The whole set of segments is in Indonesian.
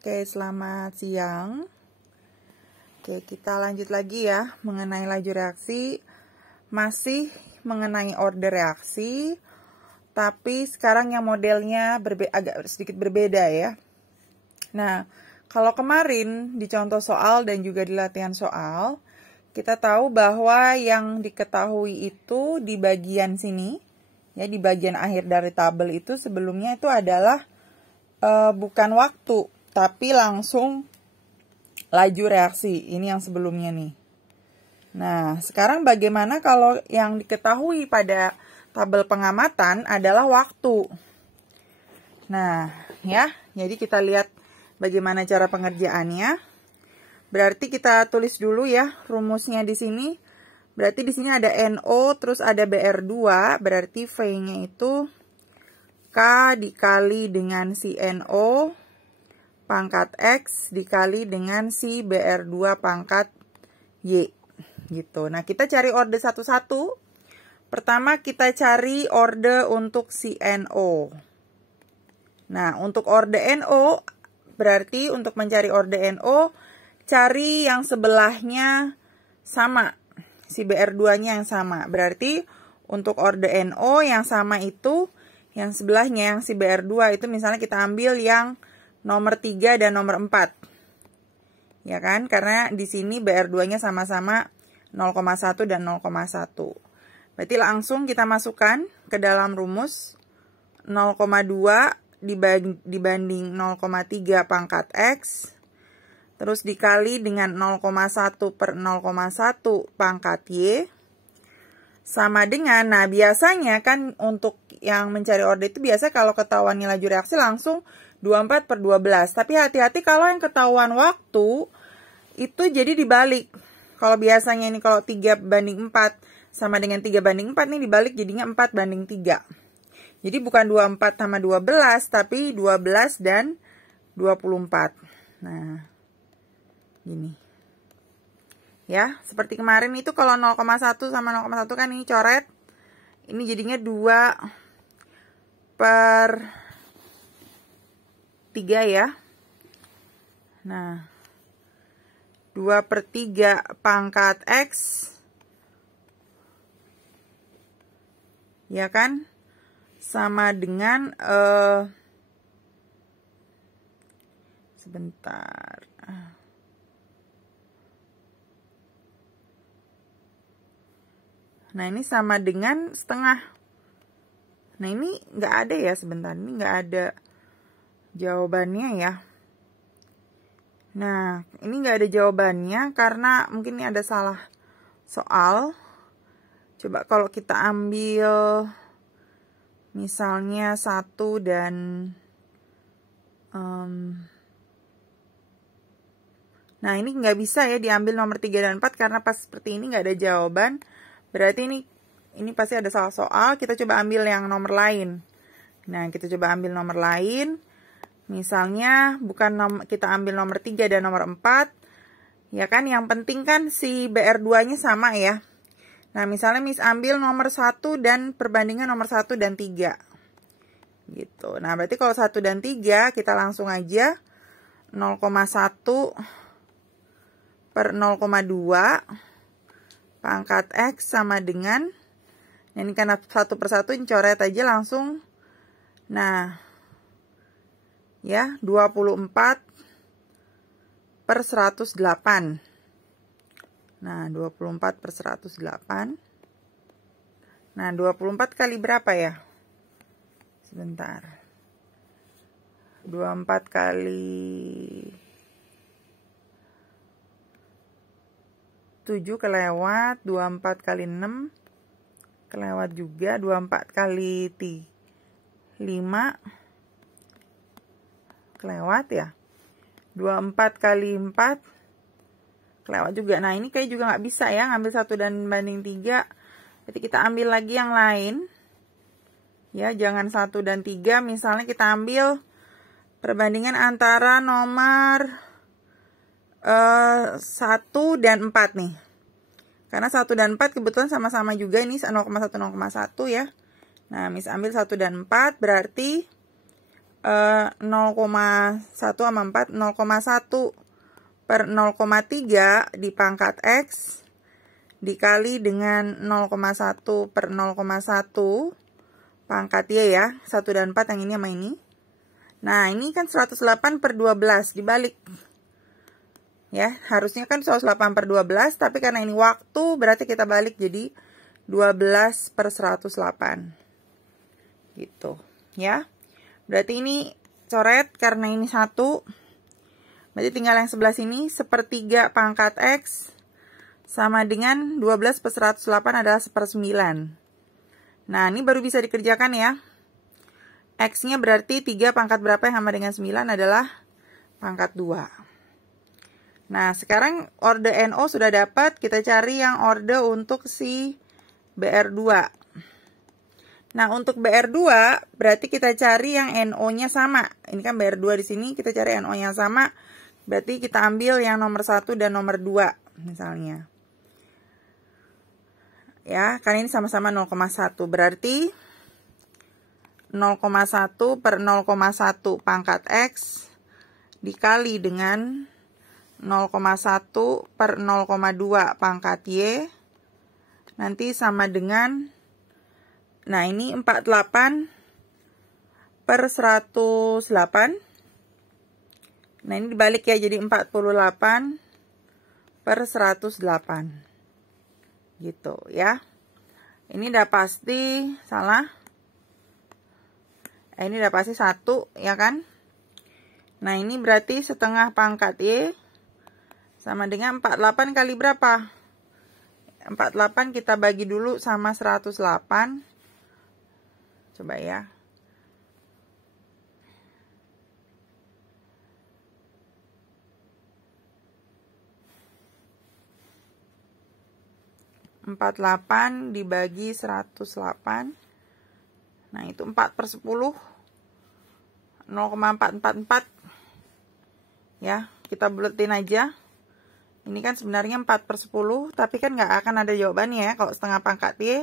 Oke, selamat siang. Oke, kita lanjut lagi ya mengenai laju reaksi. Masih mengenai order reaksi, tapi sekarang yang modelnya agak sedikit berbeda ya. Nah, kalau kemarin di contoh soal dan juga di latihan soal, kita tahu bahwa yang diketahui itu di bagian sini, ya di bagian akhir dari tabel itu sebelumnya itu adalah bukan waktu, tapi langsung laju reaksi. Ini yang sebelumnya nih. Nah, sekarang bagaimana kalau yang diketahui pada tabel pengamatan adalah waktu? Nah, ya, jadi kita lihat bagaimana cara pengerjaannya. Berarti kita tulis dulu ya rumusnya di sini. Berarti di sini ada NO, terus ada BR2, berarti V-nya itu K dikali dengan si NO pangkat X dikali dengan si BR2 pangkat Y. Gitu. Nah, kita cari orde satu-satu. Pertama kita cari orde untuk si NO. Nah, untuk orde NO, berarti untuk mencari orde NO, cari yang sebelahnya sama. Si BR2-nya yang sama. Berarti untuk orde NO yang sama itu, yang sebelahnya, yang si BR2 itu misalnya kita ambil yang nomor 3 dan nomor 4. Ya kan? Karena di sini BR2-nya sama-sama 0,1 dan 0,1. Berarti langsung kita masukkan ke dalam rumus 0,2 dibanding 0,3 pangkat X. Terus dikali dengan 0,1 per 0,1 pangkat Y. Sama dengan, nah biasanya kan untuk yang mencari orde itu biasa kalau ketahuan laju reaksi langsung 24 per 12. Tapi hati-hati kalau yang ketahuan waktu itu jadi dibalik. Kalau biasanya ini kalau 3 banding 4 sama dengan 3 banding 4 nih dibalik jadinya 4 banding 3. Jadi bukan 24 sama 12 tapi 12 dan 24. Nah, gini. Ya, seperti kemarin itu kalau 0,1 sama 0,1 kan ini coret. Ini jadinya 2 per 3 ya. Nah, 2 per 3 pangkat X. Ya kan? Sama dengan, sebentar. Nah, ini sama dengan setengah. Nah, ini nggak ada ya sebentar. Ini nggak ada jawabannya ya. Nah, ini nggak ada jawabannya karena mungkin ini ada salah soal. Coba kalau kita ambil misalnya 1 dan nah, ini nggak bisa ya diambil nomor 3 dan 4 karena pas seperti ini nggak ada jawaban. Berarti ini pasti ada salah soal. Kita coba ambil yang nomor lain. Nah, kita coba ambil nomor lain. Misalnya bukan kita ambil nomor 3 dan nomor 4. Ya kan, yang penting kan si BR2-nya sama ya. Nah, misalnya ambil nomor 1 dan perbandingan nomor 1 dan 3. Gitu. Nah, berarti kalau 1 dan 3 kita langsung aja 0,1 per 0,2 pangkat X sama dengan, ini karena 1 per 1 coret aja langsung. Nah, ya 24 per 108. Nah, 24 per 108. Nah, 24 kali berapa ya? Sebentar. 24 kali 7 kelewat, 24 kali 6 kelewat juga, 24 kali 5 kelewat ya, 24 kali 4 kelewat juga. Nah, ini kayak juga nggak bisa ya ngambil 1 dan banding 3. Jadi kita ambil lagi yang lain ya, jangan 1 dan 3. Misalnya kita ambil perbandingan antara nomor 1 dan 4 nih. Karena 1 dan 4 kebetulan sama-sama juga ini 0,1 0,1 ya. Nah, ambil 1 dan 4 berarti 0,1 sama 4, 0,1 per 0,3 di pangkat X dikali dengan 0,1 per 0,1 pangkat Y ya. 1 dan 4 yang ini sama ini. Nah, ini kan 108 per 12 dibalik. Ya, harusnya kan 108 per 12, tapi karena ini waktu berarti kita balik jadi 12 per 108. Gitu, ya. Berarti ini coret karena ini 1. Berarti tinggal yang sebelah sini, 1/3 pangkat X sama dengan 12 per 108 adalah 1/9. Nah, ini baru bisa dikerjakan ya. X-nya berarti 3 pangkat berapa yang sama dengan 9 adalah pangkat 2. Nah, sekarang orde NO sudah dapat, kita cari yang orde untuk si BR2. Nah, untuk BR2 berarti kita cari yang NO-nya sama. Ini kan BR2 di sini, kita cari NO-nya sama. Berarti kita ambil yang nomor 1 dan nomor 2 misalnya. Ya, kan ini sama-sama 0,1. Berarti 0,1 per 0,1 pangkat X dikali dengan 0,1 per 0,2 pangkat Y. Nanti sama dengan, nah ini 48 per 108. Nah ini dibalik ya, jadi 48 per 108. Gitu ya. Ini udah pasti salah. Ini udah pasti 1 ya kan. Nah ini berarti setengah pangkat Y sama dengan 48 kali berapa? 48 kita bagi dulu sama 108. Coba ya. 48 dibagi 108. Nah, itu 4/10. 0,444. Ya, kita buletin aja. Ini kan sebenarnya 4/10, tapi kan nggak akan ada jawabannya ya kalau setengah pangkat Y.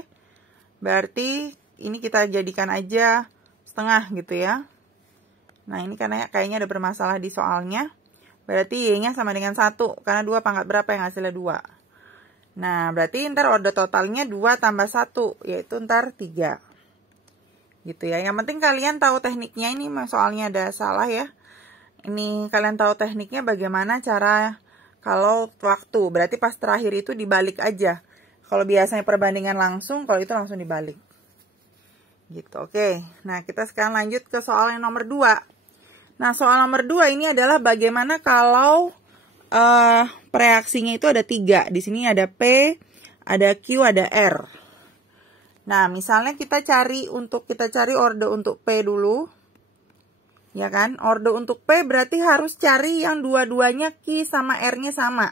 Berarti ini kita jadikan aja setengah gitu ya. Nah, ini karena kayaknya ada bermasalah di soalnya. Berarti Y-nya sama dengan 1, karena 2 pangkat berapa yang hasilnya 2. Nah, berarti ntar orde totalnya 2 tambah 1, yaitu ntar 3. Gitu ya. Yang penting kalian tahu tekniknya, ini soalnya ada salah ya. Ini kalian tahu tekniknya bagaimana cara kalau waktu. Berarti pas terakhir itu dibalik aja. Kalau biasanya perbandingan langsung, kalau itu langsung dibalik. Gitu, oke. Nah, kita sekarang lanjut ke soal yang nomor 2. Nah, soal nomor 2 ini adalah bagaimana kalau reaksinya itu ada 3. Di sini ada P, ada Q, ada R. Nah, misalnya kita cari orde untuk P dulu. Ya kan? Orde untuk P berarti harus cari yang dua-duanya Q sama R-nya sama.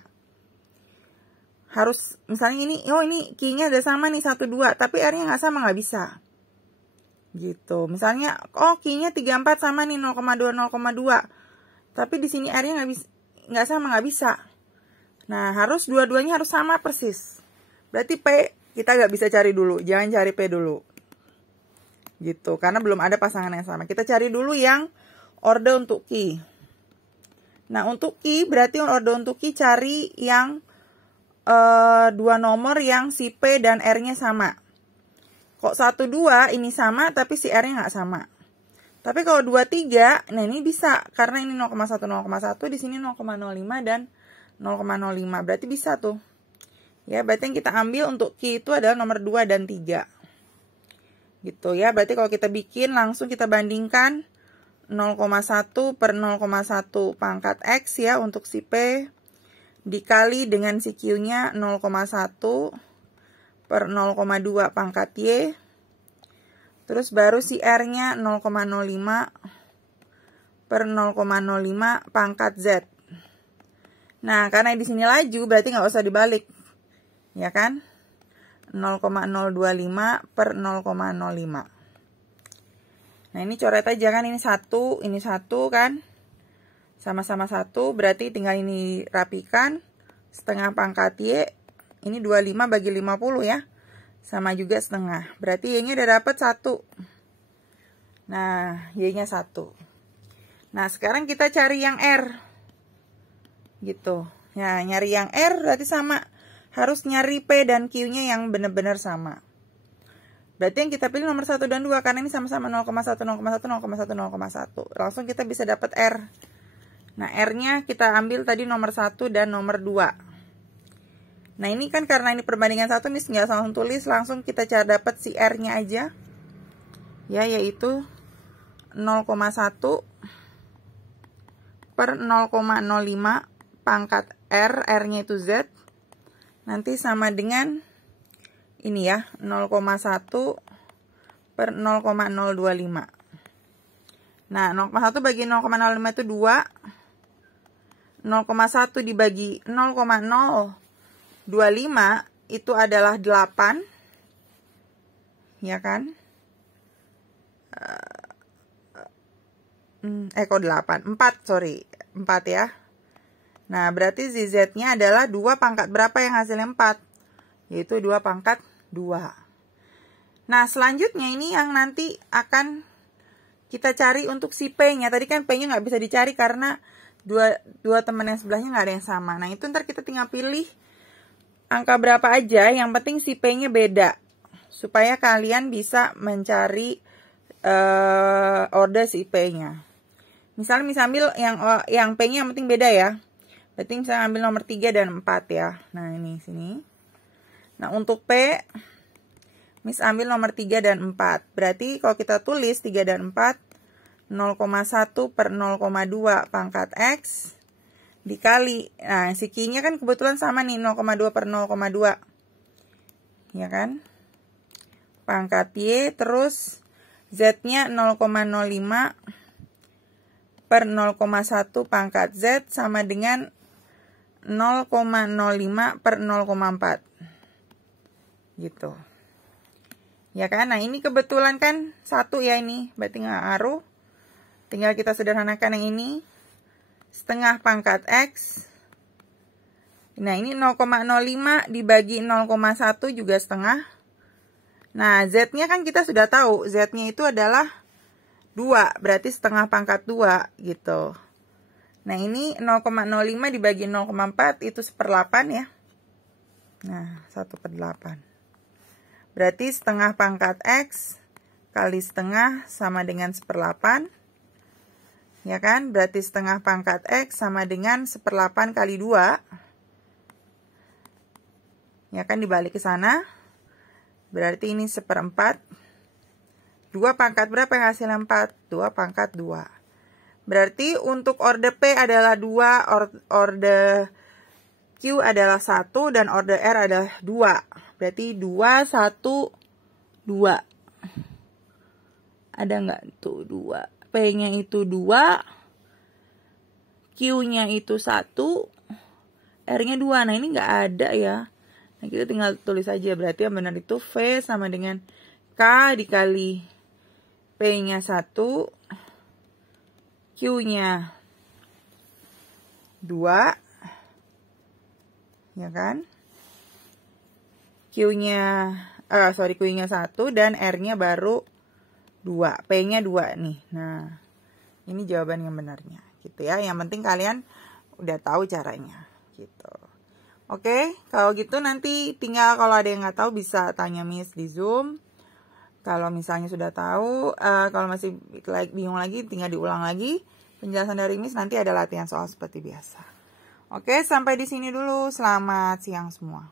Harus, misalnya ini, oh ini Q-nya ada sama nih 1, 2, tapi R-nya nggak sama, nggak bisa. Gitu. Misalnya, oh Q-nya 34 sama nih 0,2, 0,2. Tapi di sini R-nya nggak sama, nggak bisa. Nah, harus dua-duanya harus sama persis. Berarti P kita nggak bisa cari dulu, jangan cari P dulu. Gitu, karena belum ada pasangan yang sama. Kita cari dulu yang orde untuk Q. Nah, untuk Q berarti orde untuk Q cari yang dua nomor yang si P dan R-nya sama. Kok 1, 2 ini sama tapi si R-nya nggak sama. Tapi kalau 2, 3, nah ini bisa. Karena ini 0,1, 0,1, di sini 0,05 dan 0,05. Berarti bisa tuh. Ya, berarti yang kita ambil untuk Q itu adalah nomor 2 dan 3. Gitu ya, berarti kalau kita bikin langsung kita bandingkan 0,1 per 0,1 pangkat X ya untuk si P. Dikali dengan si Q-nya 0,1 per 0,2 pangkat Y. Terus baru si R-nya 0,05 per 0,05 pangkat Z. Nah, karena di sini laju berarti nggak usah dibalik. Ya kan? 0,025 per 0,05. Nah, ini coret aja kan, ini 1 kan. Sama-sama 1, berarti tinggal ini rapikan. Setengah pangkat Y, ini 25 bagi 50 ya. Sama juga setengah. Berarti Y-nya udah dapet 1. Nah, Y-nya 1. Nah, sekarang kita cari yang R. Gitu. Ya, nyari yang R berarti sama. Harus nyari P dan Q-nya yang benar-benar sama. Berarti yang kita pilih nomor 1 dan 2 karena ini sama-sama 0,1, 0,1, 0,1, 0,1. Langsung kita bisa dapat R. Nah, R-nya kita ambil tadi nomor 1 dan nomor 2. Nah, ini kan karena ini perbandingan 1, Miss nggak langsung tulis, langsung kita cari dapat si R-nya aja. Ya, yaitu 0,1 per 0,05 pangkat R, R-nya itu Z. Nanti sama dengan ini ya, 0,1 per 0,025. Nah, 0,1 bagi 0,05 itu 2. 0,1 dibagi 0,025 itu adalah 8. Ya kan? Kok 8? 4, sorry. 4 ya. Nah, berarti ZZ-nya adalah 2 pangkat berapa yang hasilnya 4? Yaitu 2 pangkat 2. Nah, selanjutnya ini yang nanti akan kita cari untuk si P-nya. Tadi kan P-nya nggak bisa dicari karena dua teman yang sebelahnya nggak ada yang sama. Nah, itu ntar kita tinggal pilih angka berapa aja. Yang penting si P-nya beda. Supaya kalian bisa mencari order si P-nya. Misalnya ambil yang P-nya yang penting beda ya. Berarti misalnya ambil nomor 3 dan 4 ya. Nah, ini sini. Nah, untuk P, Miss ambil nomor 3 dan 4. Berarti kalau kita tulis 3 dan 4, 0,1 per 0,2 pangkat X dikali. Nah, si Q-nya kan kebetulan sama nih, 0,2 per 0,2. Ya kan? Pangkat Y, terus Z-nya 0,05 per 0,1 pangkat Z sama dengan 0,05 per 0,4. Gitu. Ya kan? Nah, ini kebetulan kan 1 ya ini. Berarti nggak ngaruh. Tinggal kita sederhanakan yang ini. Setengah pangkat X. Nah, ini 0,05 dibagi 0,1 juga setengah. Nah, Z-nya kan kita sudah tahu. Z-nya itu adalah 2. Berarti setengah pangkat 2 gitu. Nah, ini 0,05 dibagi 0,4 itu 1/8 ya. Nah, 1/8. Berarti setengah pangkat X kali setengah sama dengan 1/8. Ya kan? Berarti setengah pangkat X sama dengan 1/8 kali 2. Ya kan? Dibalik ke sana. Berarti ini 1/4. 2 pangkat berapa yang hasilnya 4? 2 pangkat 2. Berarti untuk order P adalah 2, order Q adalah 1, dan order R adalah 2. Berarti 2, 1, 2. Ada nggak tuh 2? P-nya itu 2, Q-nya itu 1, R-nya 2. Nah, ini nggak ada ya. Nah, kita tinggal tulis aja. Berarti yang benar itu V sama dengan K dikali P-nya 1, Q-nya 2, ya kan? Q-nya 1 dan R-nya baru 2. P-nya 2 nih. Nah, ini jawaban yang benarnya. Gitu ya. Yang penting kalian udah tahu caranya. Gitu. Oke, kalau gitu nanti tinggal kalau ada yang nggak tahu bisa tanya Miss di Zoom. Kalau misalnya sudah tahu, kalau masih bingung lagi, tinggal diulang lagi. Penjelasan dari Miss, nanti ada latihan soal seperti biasa. Oke, sampai di sini dulu. Selamat siang semua.